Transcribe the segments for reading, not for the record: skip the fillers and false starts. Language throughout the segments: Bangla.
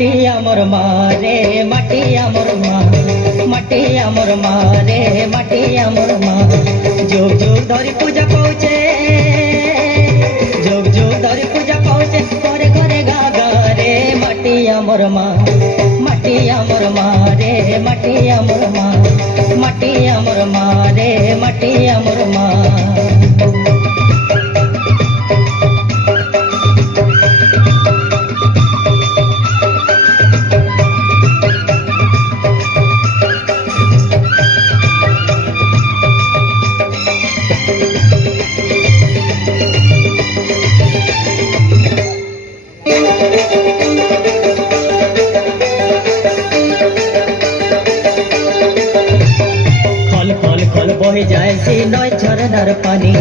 মাটি আমার মা রে মাটি আমার মা মাটি আমার মা রে মাটি আমার মা যুগ যুগ ধরি পূজা পাউছে যুগ যুগ ধরি পূজা পাউছে ঘরে ঘরে গা গা রে মাটি আমার মা মাটি আমার মা রে মাটি আমার মা মাটি আমার মা রে মাটি আমার মা বহে যায় সে নয় ঝরনার পানি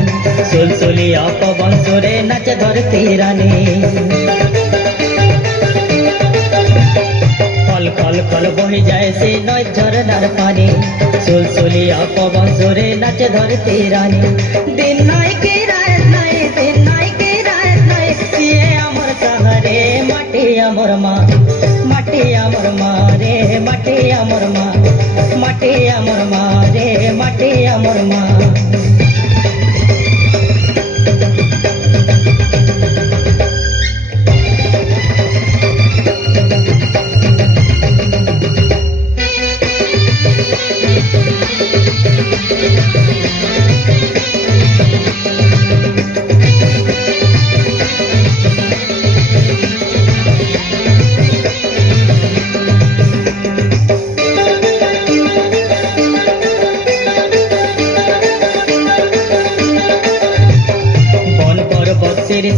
সুলসুলিয়া পবন সুরে নাচে ধরতি রানী খল খল খল বহে যায় সে নয় ঝরনার পানি সুলসুলিয়া পবন সুরে নাচে ধরতি রানী দিন নাই কি রাত নাই দিন নাই কি রাত নাই সিয়ে আমার সাহারে মাটি আমার মা মাটি আমার মা রে মাটি আমার মা মাটি আমার মা রে মাটি আমার মা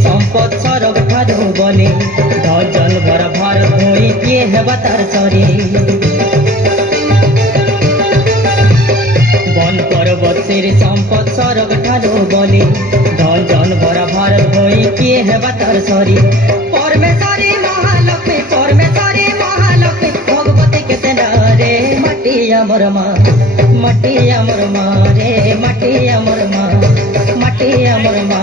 সম্পদ সরব ঠাদু বলে ধন ভরা ভারত ভূমি কিয়ে হেবা তার চরে বন পর্বত সের সম্পদ সরব ঠাদু বলে ধন ভরা ভারত ভূমি কিয়ে হেবা তার চরে পরমেশ্বরী মহালক্ষ্মী ভগবতী কেতে না রে মাটি আমার মা মাটি আমার মা রে মাটি আমার মা মাটি আমার মা